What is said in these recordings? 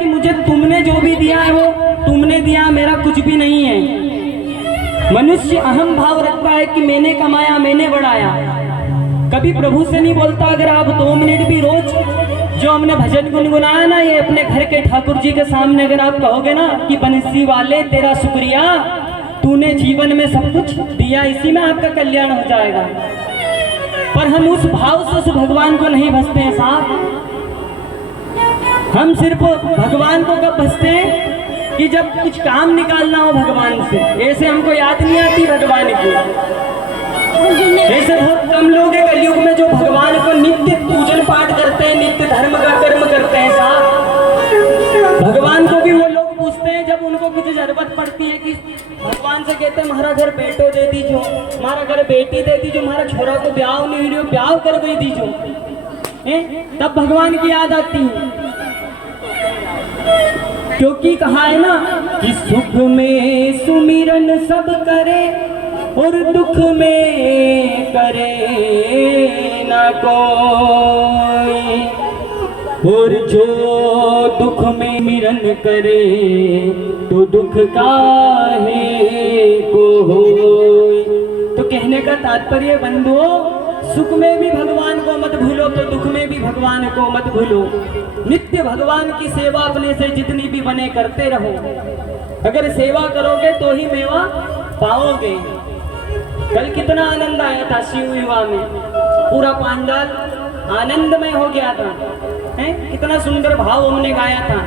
कि मुझे तुमने जो भी दिया है वो तुमने दिया, मेरा कुछ भी नहीं है। मनुष्य अहम भाव रखता है कि मैंने कमाया, मैंने बढ़ाया, कभी प्रभु से नहीं बोलता। अगर आप 2 मिनट भी रोज जो हमने भजन गुनगुनाया ना, ये अपने घर के ठाकुर जी के सामने अगर आप कहोगे ना कि बंसी वाले तेरा शुक्रिया, तूने जीवन में सब कुछ दिया, इसी में आपका कल्याण हो जाएगा। पर हम उस भाव से उस भगवान को नहीं भजते हैं साहब। हम सिर्फ भगवान को कब भजते हैं कि जब कुछ काम निकालना हो भगवान से। ऐसे हमको याद नहीं आती भगवान की। ऐसे बहुत कम लोग हैं कलयुग में जो भगवान को नित्य पूजन पाठ करते हैं, नित्य धर्म का कर्म करते हैं साहब। भगवान को भी वो लोग पूछते हैं जब उनको कुछ जरूरत पड़ती है कि भगवान से कहते हैं हमारा घर बेटो दे दीजो, हमारा घर बेटी दे दीजो, हमारा छोरा को ब्याह नहीं हुई, ब्याह कर दे दीजो, तब भगवान की याद आती है। क्योंकि कहा है ना कि सुख में सुमिरन सब करे और दुख में करे ना कोई, और जो दुख में मिलन करे तो दुख काहे को होय। तो कहने का तात्पर्य बंधुओं, सुख में भी भगवान को मत भूलो तो दुख में भी भगवान को मत भूलो। नित्य भगवान की सेवा अपने से जितनी भी बने करते रहो। अगर सेवा करोगे तो ही मेवा पाओगे। कल कितना आनंद आया था शिव विवाह में, पूरा पांडाल आनंदमय हो गया था, हैं? कितना सुंदर भाव हमने गाया था,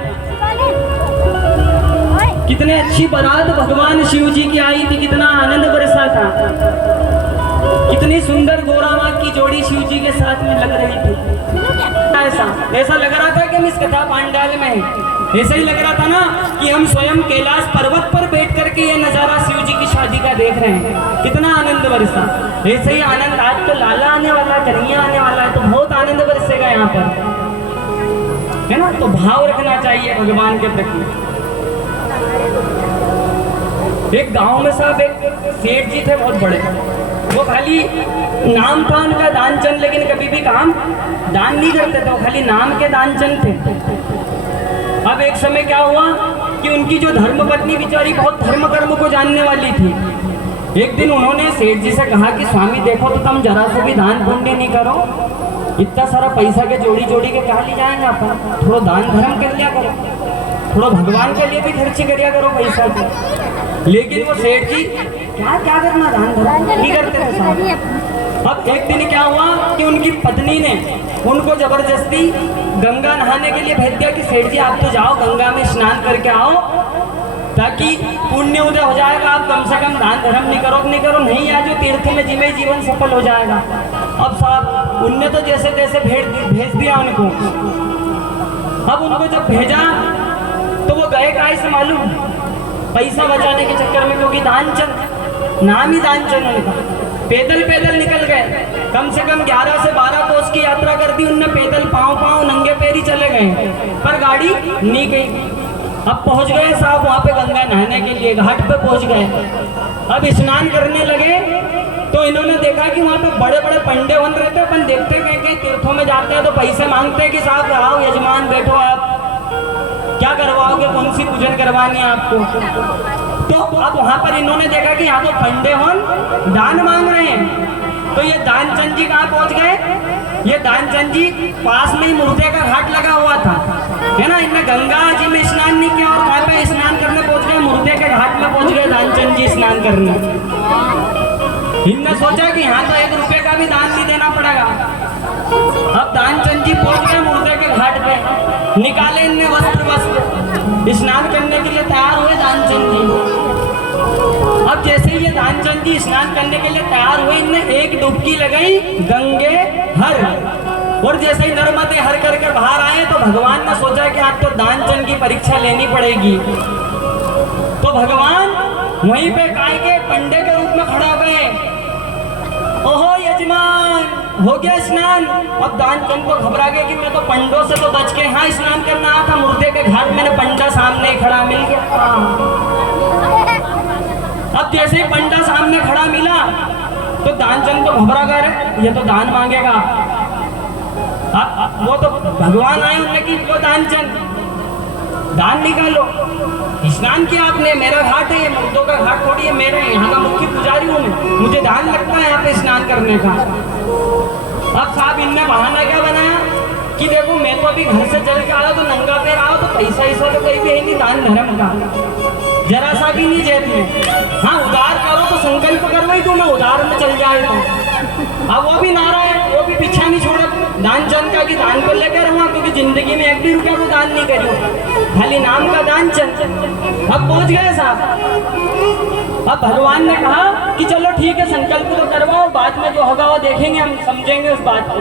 कितने अच्छी बारात भगवान शिव जी की आई थी, कितना आनंद बरसा था, कितनी सुंदर गोरा माँ की जोड़ी शिव जी के साथ में लग रही थी। ऐसा लग रहा था कि हम इस कथा पांडाल में, ऐसा ही लग रहा था ना कि हम स्वयं कैलाश पर्वत पर बैठ करके ये नजारा शिव जी की शादी का देख रहे हैं। कितना आनंद बरसा। ऐसे ही आनंद आज तो लाला आने वाला है, कन्हैया आने वाला है, तो बहुत आनंद बरसेगा यहाँ पर, है ना। तो भाव रखना चाहिए भगवान के प्रति। एक गांव में साहब एक सेठ जी थे बहुत बड़े, वो खाली नाम था उनका दानचंद, लेकिन कभी भी काम दान नहीं करते थे, वो खाली नाम के दानचंद थे। अब एक समय क्या हुआ कि उनकी जो धर्मपत्नी बेचारी बहुत धर्म कर्म को जानने वाली थी। एक दिन उन्होंने सेठ जी से कहा कि स्वामी देखो तो तुम जरा सा भी दान पुण्य नहीं करो, इतना सारा पैसा के जोड़ी जोड़ी के कहा ले जाएंगे अपन, थोड़ा दान धर्म कर लिया करो, थोड़ा भगवान के लिए भी खर्ची करिया करो पैसा को। लेकिन वो सेठ जी क्या क्या करना, दान धर्म नहीं करते थे साहब। अब एक दिन क्या हुआ कि उनकी पत्नी ने उनको जबरदस्ती गंगा नहाने के लिए भेज दिया कि सेठ जी आप तो जाओ गंगा में स्नान करके आओ, ताकि पुण्य उदय हो जाएगा, आप कम से कम दान धर्म नहीं करो नहीं आज जो तीर्थ में जीवन सफल हो जाएगा। अब साहब उनने तो जैसे तैसे भेज दिया उनको। अब उनको जब भेजा तो वो गए काहे से मालूम, पैसा बचाने के चक्कर में, क्योंकि दानचंद नाम ही दानचंद उनका। पैदल निकल गए, कम से कम 11 से 12 कोस की यात्रा कर दी उनने, पैदल पाँव नंगे पैर ही चले गए, पर गाड़ी नहीं गई। अब पहुंच गए साहब वहाँ पे गंगा नहाने के लिए, घाट पे पहुंच गए। अब स्नान करने लगे तो इन्होंने देखा कि वहाँ पे बड़े बड़े पंडे बन रहे थे। अपन देखते कहीं तीर्थों में जाते हैं तो पैसे मांगते हैं कि साहब आओ यजमान बैठो, आप क्या करवाओगे, कौन सी पूजन करवानी है आपको। तो अब वहाँ पर इन्होंने देखा कि यहाँ तो पंडे होन दान मांग रहे हैं। तो ये दानचंद जी कहाँ पहुँच गए, ये दानचंद जी पास में ही मुर्दे का घाट लगा हुआ था, है ना। इनने गंगा जी में स्नान नहीं किया और वहाँ पे स्नान करने पहुँच गए, मुर्दे के घाट में पहुँच गए दानचंद जी स्नान करने। इनने सोचा कि यहाँ तो 1 रुपये का भी दान नहीं देना पड़ेगा। अब दानचंद जी पहुँच गए मुर्दे के घाट पे, निकाले इनने वस्त्र स्नान करने के लिए तैयार हुए दानचंद जी। अब जैसे ही ये दानचंद जी स्नान करने के लिए तैयार हुए, इनने एक डुबकी लगाई गंगे हर, और जैसे ही नर्मदे हर करके बाहर आए तो भगवान ने सोचा कि आज तो दानचंद की परीक्षा लेनी पड़ेगी। तो भगवान वहीं पे काय के पंडे के रूप में खड़ा हो गए। ओहो यजमान हो गया स्नान। अब दानचंद को घबरा गया कि मैं तो पंडों से तो बच के यहाँ स्नान करना आया था, मुर्दे के घाट में पंडा सामने खड़ा मिल गया। अब जैसे ही पंडा सामने खड़ा मिला तो दानचंद तो घबरा गए, ये तो दान मांगेगा। वो तो भगवान आए उनने कि वो दानचंद दान निकालो। स्नान किया आपने, मेरा घाट है ये, मुर्दों का घाट थोड़ी है, मेरा यहाँ का मुख्य पुजारी हूँ मैं, मुझे दान लगता है यहाँ पे स्नान करने का। अब साहब इनने बहाना क्या बनाया कि देखो मैं तो अभी घर से चल के आया तो नंगा पैर आओ, तो पैसा ऐसा तो कहीं भी है नहीं दान धर्म का, जरा सा भी नहीं जेब में। हाँ उधार करो तो संकल्प करो ही तो मैं उधार में चल जाए तो। अब वो भी नारा है, वो भी पीछा नहीं छोड़ा दान चंद का कि दान को लेकर रहा, क्योंकि जिंदगी में 1 भी रुपया को दान नहीं करियो, खाली नाम का दान चंद। अब पहुंच गए साहब। अब भगवान ने कहा कि चलो ठीक है संकल्प तो करवाओ, बाद में जो होगा वो देखेंगे, हम समझेंगे उस बात को।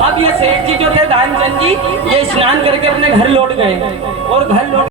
अब ये सेठ जी जो थे दानचंद जी, ये स्नान करके अपने घर लौट गए और घर लौट